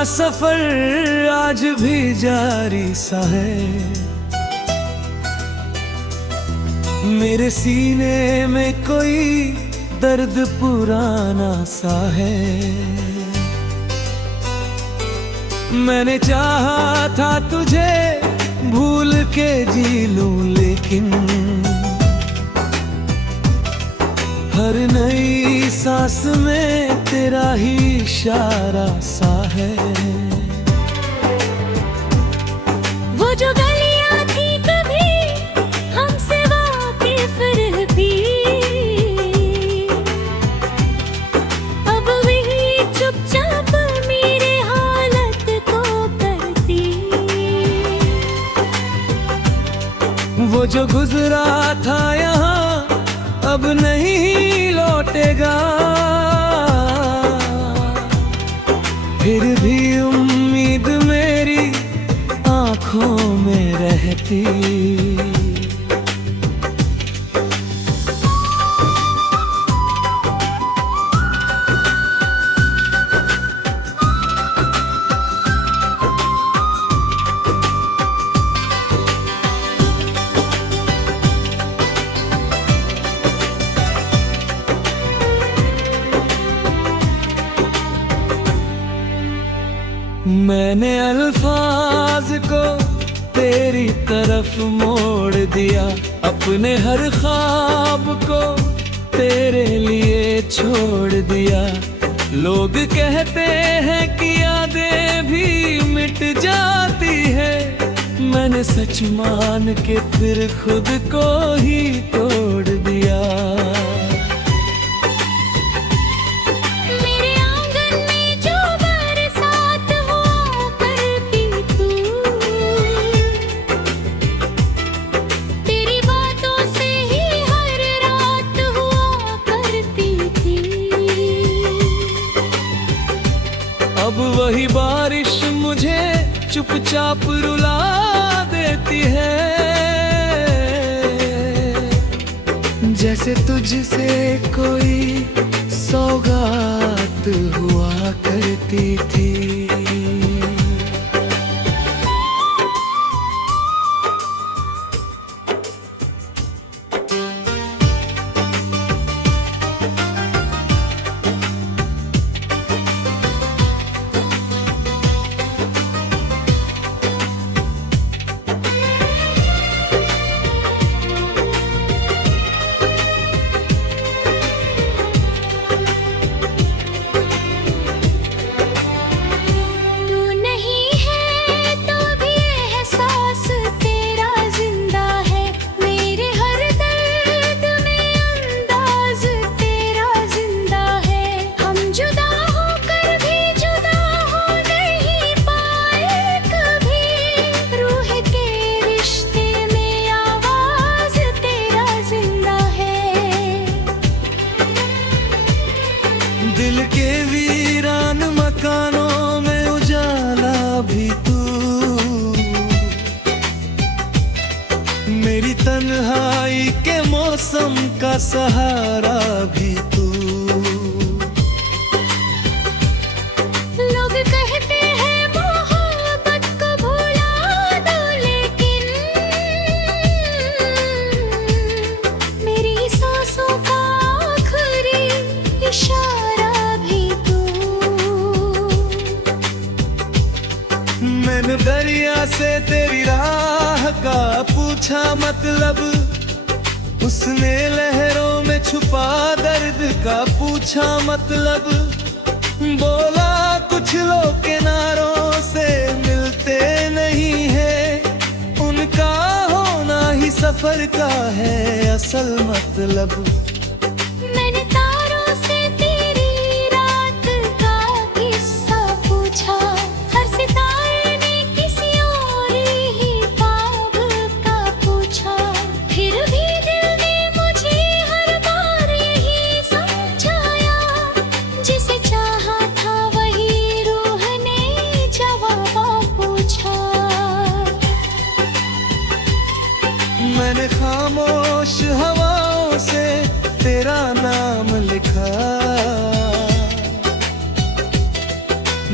सफर आज भी जारी सा है। मेरे सीने में कोई दर्द पुराना सा है। मैंने चाहा था तुझे भूल के जी लूं, लेकिन हर नई सांस में तेरा ही इशारा सा है। वो जो गलियां थी कभी हमसे वाकिफ रहती, अब वही चुपचाप मेरे हालत को करती। वो जो गुजरा था यहाँ अब नहीं लौटेगा, फिर भी उम्मीद मेरी आँखों में रहती। मैंने अल्फाज को तेरी तरफ मोड़ दिया, अपने हर ख्वाब को तेरे लिए छोड़ दिया। लोग कहते हैं कि यादें भी मिट जाती है, मैंने सच मान के फिर खुद को ही तोड़ दिया। अब वही बारिश मुझे चुपचाप रुला देती है, जैसे तुझसे कोई सौगात हुआ करती थी। दिल के वीरान मकानों में उजाला भी तू, मेरी तन्हाई के मौसम का सहारा भी तू। लोग कहते हैं मोहब्बत को भुला दो, लेकिन मेरी सांसों का आखिरी इशारा मैंने दरिया से तेरी राह का पूछा मतलब, उसने लहरों में छुपा दर्द का पूछा मतलब। बोला कुछ लोग किनारों से मिलते नहीं है, उनका होना ही सफर का है असल मतलब। मैंने तारों से तेरी रात का किस्सा पूछा, हर सितारे ने किसी और ही ख्वाब का पूछा। फिर भी दिल ने मुझे हर बार यही समझाया, जिसे चाहा था वही रूह ने जवाब पूछा। मैंने खामोश हवाओं से तेरा नाम लिखा,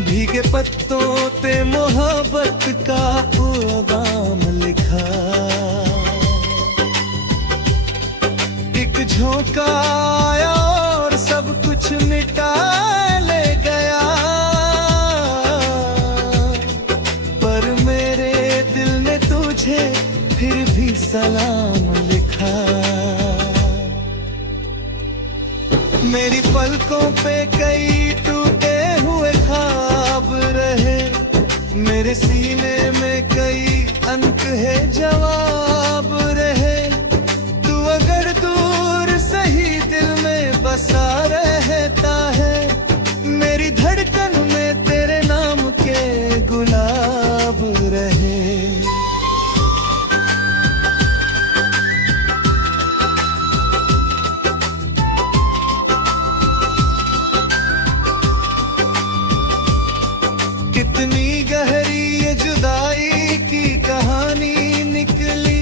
भीगे खतों ते मोहब्बत का पैगाम लिखा। एक झोंका आया और सब कुछ मिटा ले गया, पर मेरे दिल ने तुझे फिर भी सलाम लिखा। मेरी पलकों पे कई टूटे हुए ख्वाब रहे, मेरे सीने में कई अंक है जवाब रहे। तू अगर दूर सही दिल में बसा रहता है, मेरी धड़कन में तेरे नाम के गुलाब रहे। कितनी गहरी ये जुदाई की कहानी निकली,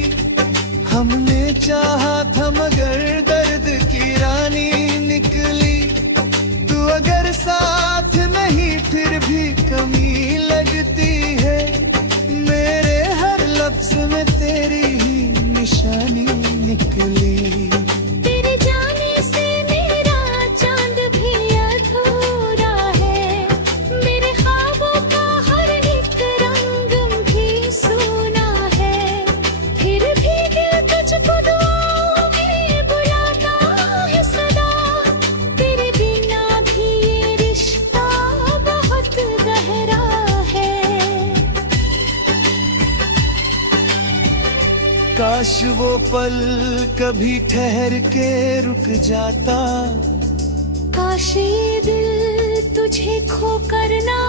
हमने चाहा था मगर दर्द की रानी निकली। तू अगर साथ नहीं फिर भी कमी लगती है, मेरे हर लफ्ज में तेरी ही निशानी निकली। तेरे जाने से मेरा चांद भी अधूरा है, मेरे ख्वाबों का हर एक रंग भी सूना है। फिर भी दिल तुझको दुआओं में बुलाता है सदा, तेरे बिना भी ये रिश्ता बहुत गहरा है। काश वो पल कभी ठहर के रुक जाता, काश ये दिल तुझे खोकर ना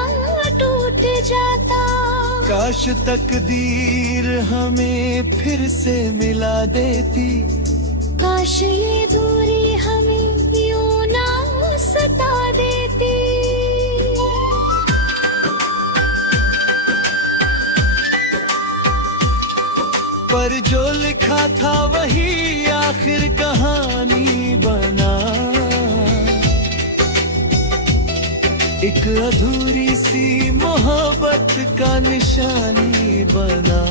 टूट जाता। काश तकदीर हमें फिर से मिला देती, काश ये दूरी हमें यूं ना सता देती। पर जो लिखा था वही आखिर कहानी बना। एक अधूरी सी मोहब्बत का निशानी बना।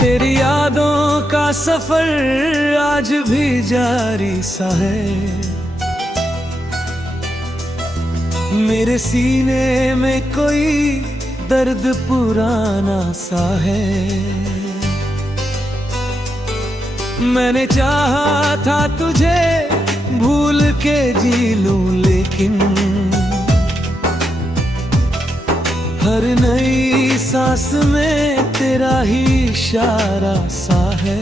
तेरी यादों का सफर आज भी जारी सा है, मेरे सीने में कोई दर्द पुराना सा है। मैंने चाहा था तुझे भूल के जी लूं, लेकिन हर नई सांस में तेरा ही इशारा सा है।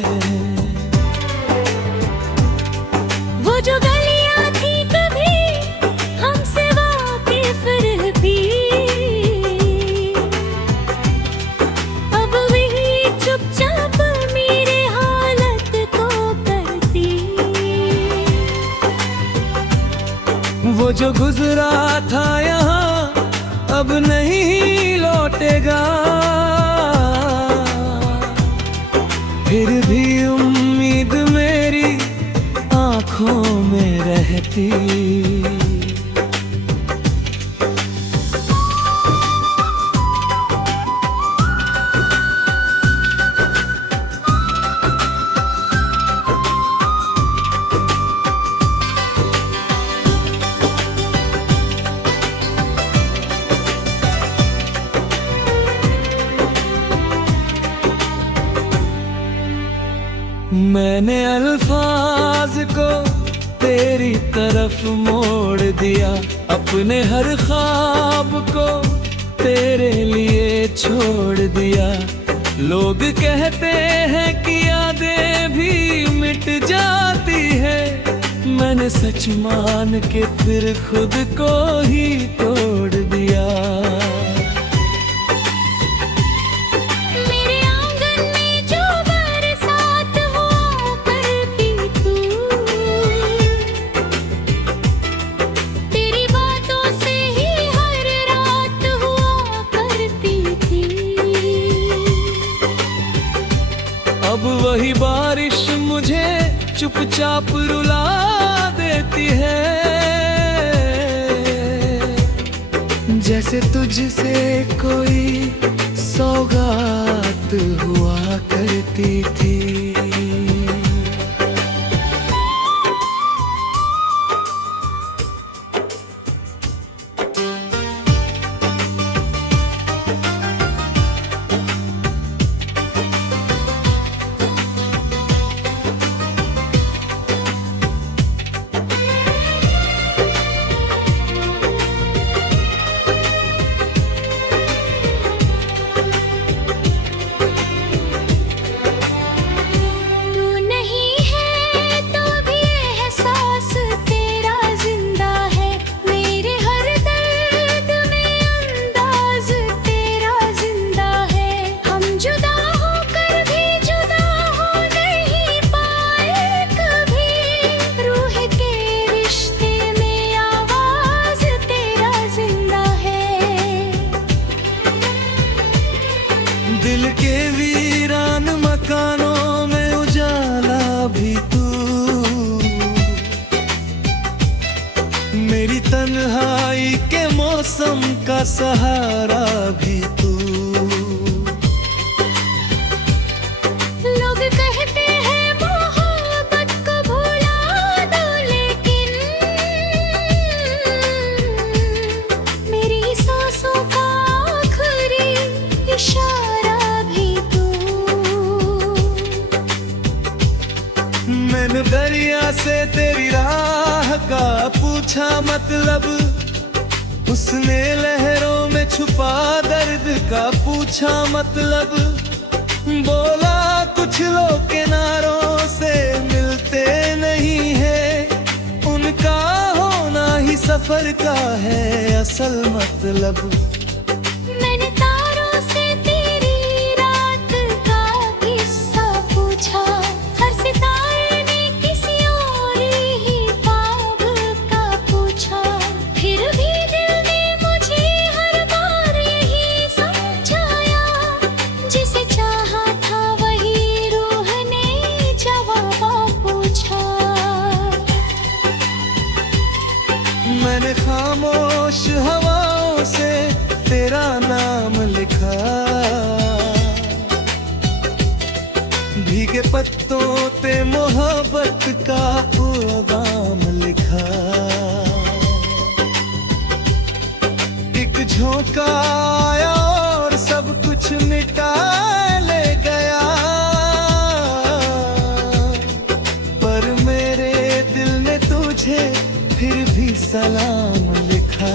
वो जो गलियां थी कभी हमसे वाकिफ रहती, अब वही चुपचाप मेरे हालत को करती। वो जो गुजरा था यहाँ अब नहीं लौटेगा, फिर भी उम्मीद मेरी आँखों में रहती। मैंने अल्फाज को तेरी तरफ मोड़ दिया, अपने हर ख्वाब को तेरे लिए छोड़ दिया। लोग कहते हैं कि यादें भी मिट जाती है, मैंने सच मान के फिर खुद को ही तोड़ दिया। मेरे आंगन में जो बरसा चुपचाप रुला देती है। जैसे तुझसे कोई सौगात हुआ करती थी। दिल के वीरान मकानों में उजाला भी तू, मेरी तन्हाई के मौसम का सहारा भी तू। लोग कहते हैं मोहब्बत को भुला दो, लेकिन मेरी सांसों का आखिरी इशारा भी तू। मैंने दरिया से तेरी राह का पूछा मतलब, उसने लहरों में छुपा दर्द का पूछा मतलब। बोला कुछ लोग किनारों से मिलते नहीं है, उनका होना ही सफर का है असल मतलब। मैंने तारों से तेरी रात का किस्सा पूछा, हर सितारे ने किसी और ही ख्वाब का पूछा। फिर भी दिल ने मुझे हर बार यही समझाया, जिसे चाहा था वही रूह ने जवाब पूछा। मैंने खामोश हवाओं से तेरा नाम लिखा, भीगे पत्तों पे मोहब्बत का पैगाम लिखा। एक झोंका आया और सब कुछ मिटा ले गया, पर मेरे दिल ने तुझे फिर भी सलाम लिखा।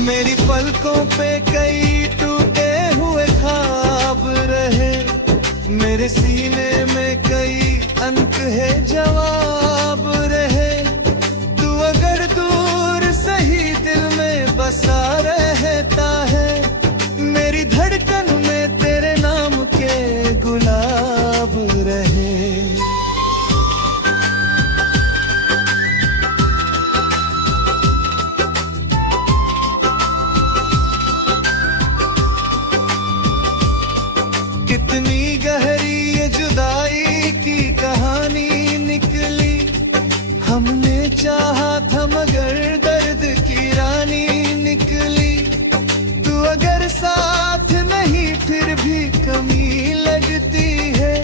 मेरी पलकों पे कई टूटे हुए ख्वाब रहे, मेरे सीने में कई अंक है जवाब रहे। तू अगर दूर सही दिल में बसा रहता है, मेरी धड़कन में तेरे नाम के गुलाब रहे। कितनी गहरी ये जुदाई की कहानी निकली, हमने चाहा था मगर दर्द की रानी निकली। तू अगर साथ नहीं फिर भी कमी लगती है,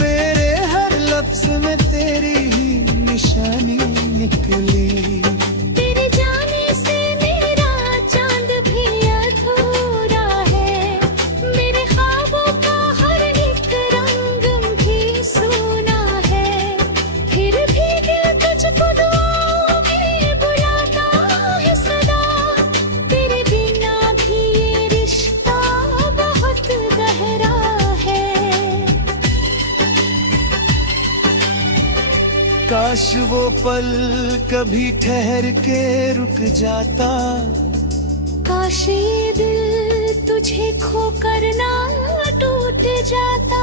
मेरे हर लफ्ज में तेरी ही निशानी निकली। तेरे जाने से मेरा चांद भी अधूरा है, मेरे ख्वाबों का हर एक रंग भी सूना है। फिर भी दिल तुझको दुआओं में बुलाता है सदा, तेरे बिना भी ये रिश्ता बहुत गहरा है। काश वो पल कभी ठहर के रुक जाता, काश ये दिल तुझे खोकर ना टूट जाता।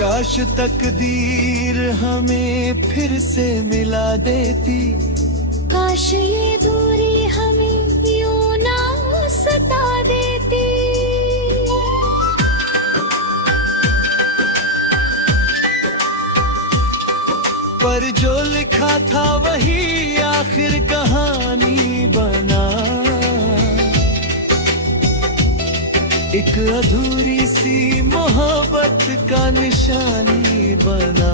काश तकदीर हमें फिर से मिला देती, काश ये दूरी हमें यूं ना सता देती। पर जो लिखा था वही आखिर कहानी बना। एक अधूरी सी मोहब्बत का निशानी बना।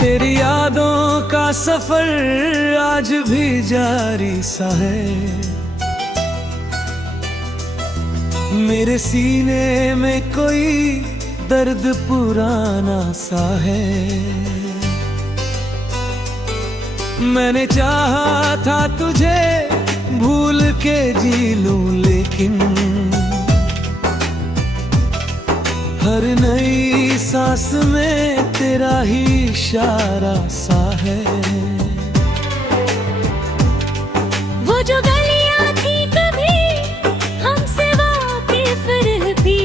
तेरी यादों का सफर आज भी जारी सा है। मेरे सीने में कोई दर्द पुराना सा है। मैंने चाहा था तुझे भूल के जी लूं, लेकिन हर नई सांस में तेरा ही इशारा सा है। वो जो गलियां थी कभी हमसे वाकिफ रहती,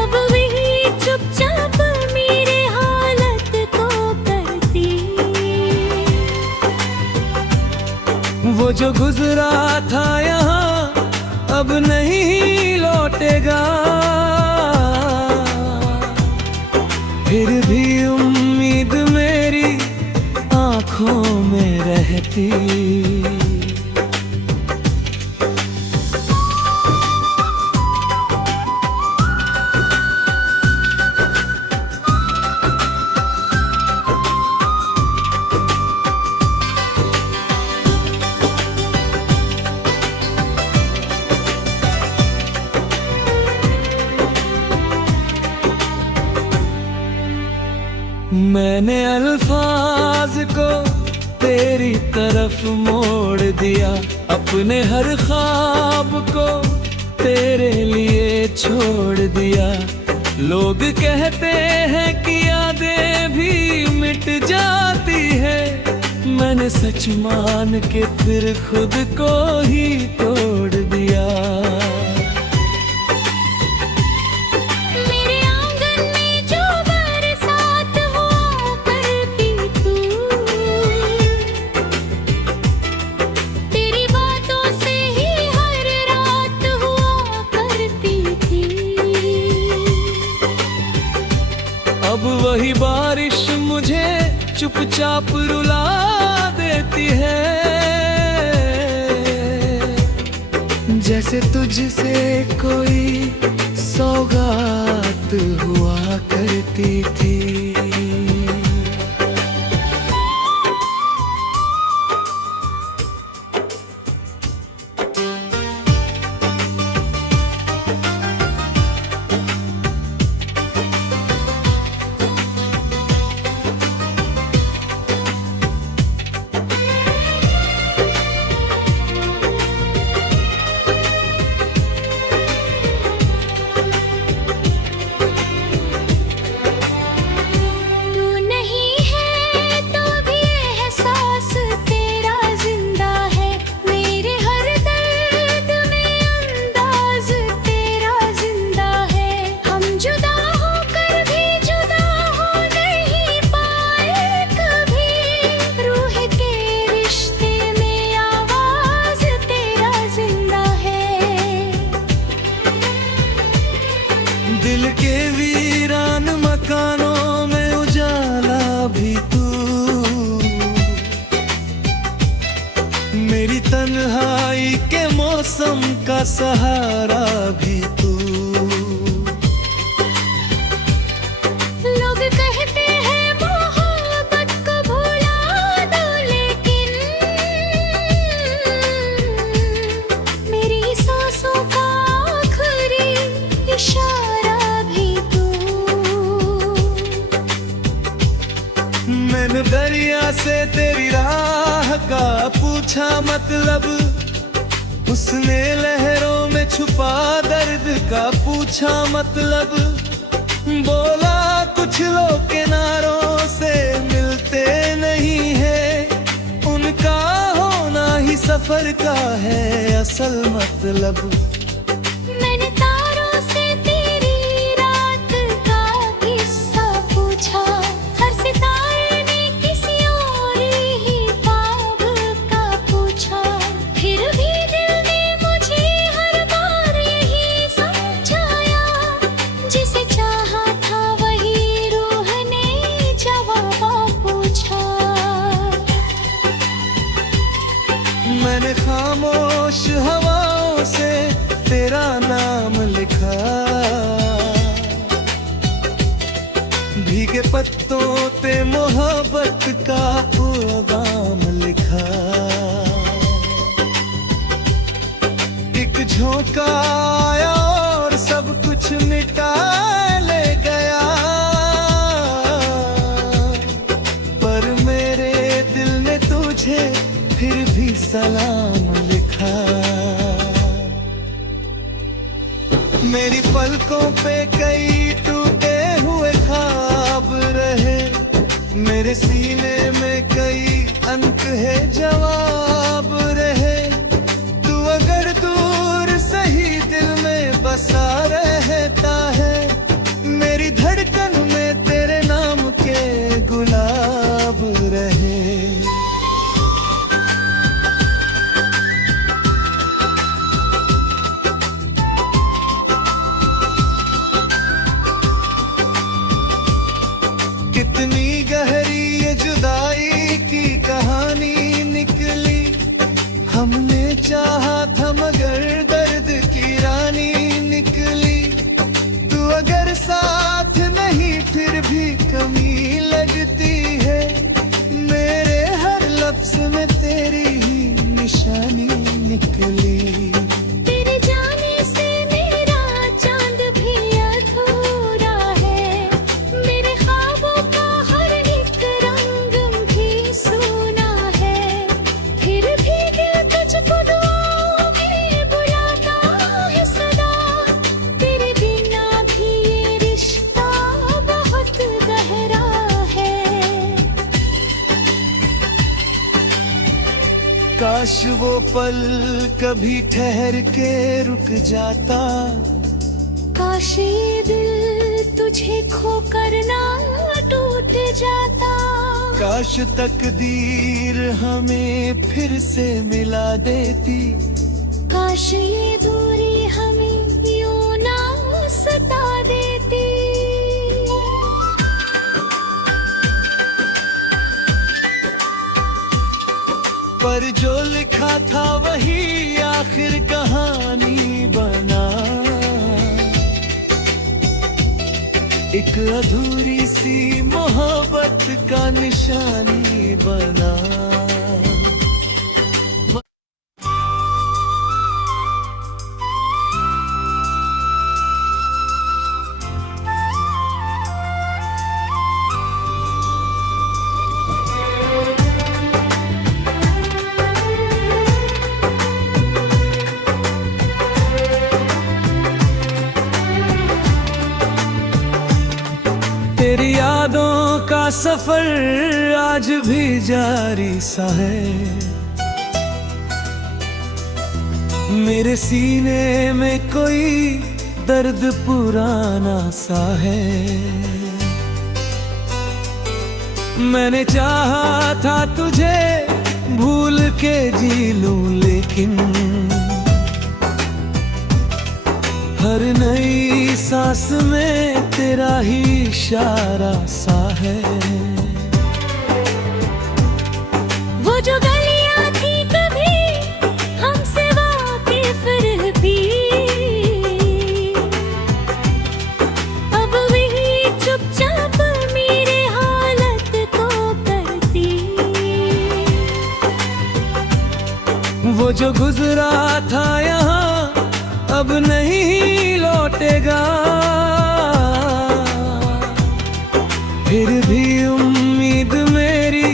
अब वही चुपचाप मेरे हालत को करती। वो जो गुजरा था यहाँ अब नहीं लौटेगा, फिर भी उम्मीद मेरी आँखों में रहती। मैंने अल्फाज को तेरी तरफ मोड़ दिया, अपने हर ख्वाब को तेरे लिए छोड़ दिया। लोग कहते हैं कि यादें भी मिट जाती है, मैंने सच मान के फिर खुद को ही तोड़ दिया। अब वही बारिश मुझे चुपचाप रुला देती है, जैसे तुझसे कोई सौगात हुआ करती थी। दिल के वीरान मकानों में उजाला भी तू, मेरी तन्हाई के मौसम का सहारा भी तू। लोग कहते हैं मोहब्बत को भुला दो, लेकिन मेरी सांसों का आखिरी इशारा भी तू। मैंने दरिया से तेरी राह का पूछा मतलब, उसने लहरों में छुपा दर्द का पूछा मतलब। बोला कुछ लोग किनारों से मिलते नहीं है, उनका सफर का है असल मतलब। मैंने तारों से तेरी रात का किस्सा पूछा, हर सितारे ने किसी और ही ख्वाब का पूछा। फिर भी दिल ने मुझे हर बार यही समझाया, जिसे चाहा था वही रूह ने जवाब पूछा। मैंने खामोश हवाओं से तेरा नाम लिखा, भीगे पत्तों पे मोहब्बत का पैगाम लिखा। एक झोंका आया और सब कुछ मिटा ले गया, पर मेरे दिल ने तुझे फिर भी सलाम लिखा। मेरी पलकों पे कई टूटे हुए ख्वाब रहे, मेरे सीने में कई अंक है जवाब रहे। तू अगर दूर सही दिल में बसा रहता है, मेरी धड़कन में तेरे नाम के गुलाब रहे। कितनी गहरी ये जुदाई की कहानी निकली, हमने चाहा था मगर दर्द की रानी निकली। तू अगर साथ नहीं फिर भी कमी लगती है, मेरे हर लफ्ज में तेरी ही निशानी निकली। तेरे जाने से मेरा चांद भी अधूरा है, मेरे ख्वाबों का हर एक रंग भी सूना है। फिर भी दिल तुझको दुआओं में बुलाता है सदा, तेरे बिना भी ये रिश्ता बहुत गहरा है। काश वो पल कभी ठहर के रुक जाता, काश ये दिल तुझे खोकर ना टूट जाता। काश तकदीर हमें फिर से मिला देती, काश ये दूरी हमें यूं ना सता देती। पर जो लिखा था वही आखिर कहानी बना। एक अधूरी सी मोहब्बत का निशानी बना। तेरी यादों का सफर आज भी जारी सा है, मेरे सीने में कोई दर्द पुराना सा है। मैंने चाहा था तुझे भूल के जी लूं, लेकिन हर नई सांस में तेरा ही इशारा सा है। वो जो गलियां थी कभी हमसे वाकिफ रहती, अब वही चुपचाप मेरे हालत को करती। वो जो गुजरा था यहाँ अब नहीं लौटेगा, फिर भी उम्मीद मेरी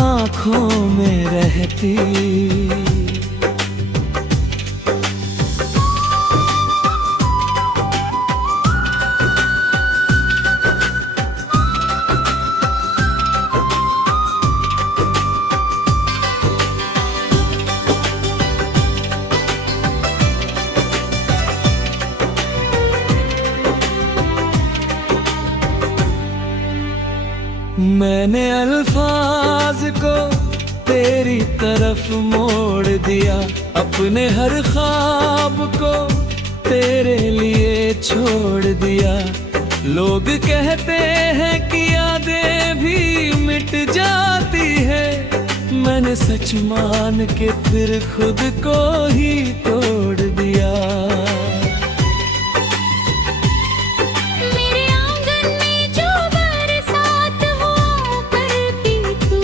आँखों में रहती। मैंने अल्फाज को तेरी तरफ मोड़ दिया, अपने हर ख्वाब को तेरे लिए छोड़ दिया। लोग कहते हैं कि यादें भी मिट जाती है, मैंने सच मान के फिर खुद को ही तोड़ दिया। मेरे आंगन में जो बरसात हुआ करती तू,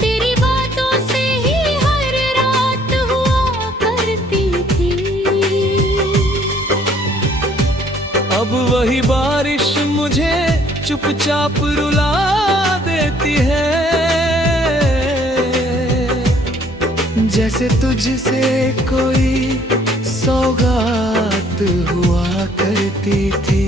तेरी बातों से ही हर रात हुआ करती थी। अब वही बारिश मुझे चुपचाप रुला देती है, जैसे तुझसे कोई सौगात हुआ करती थी।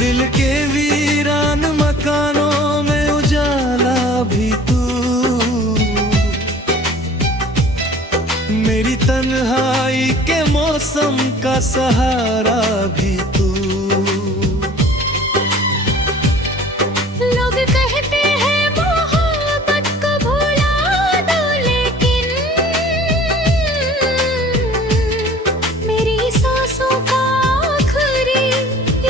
दिल के वीरान मकानों में उजाला भी तू, मेरी तन्हाई के मौसम का सहारा भी तू। लोग कहते हैं मोहब्बत को भुला दो, लेकिन मेरी सांसों का आखिरी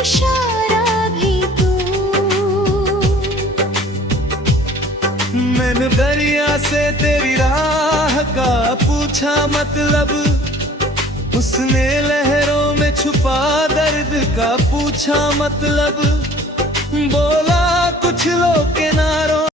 इशारा भी तू। मैंने दरिया से तेरी राह का पूछा मतलब, उसने लहरों में छुपा दर्द का पूछा मतलब। बोला कुछ लोग किनारों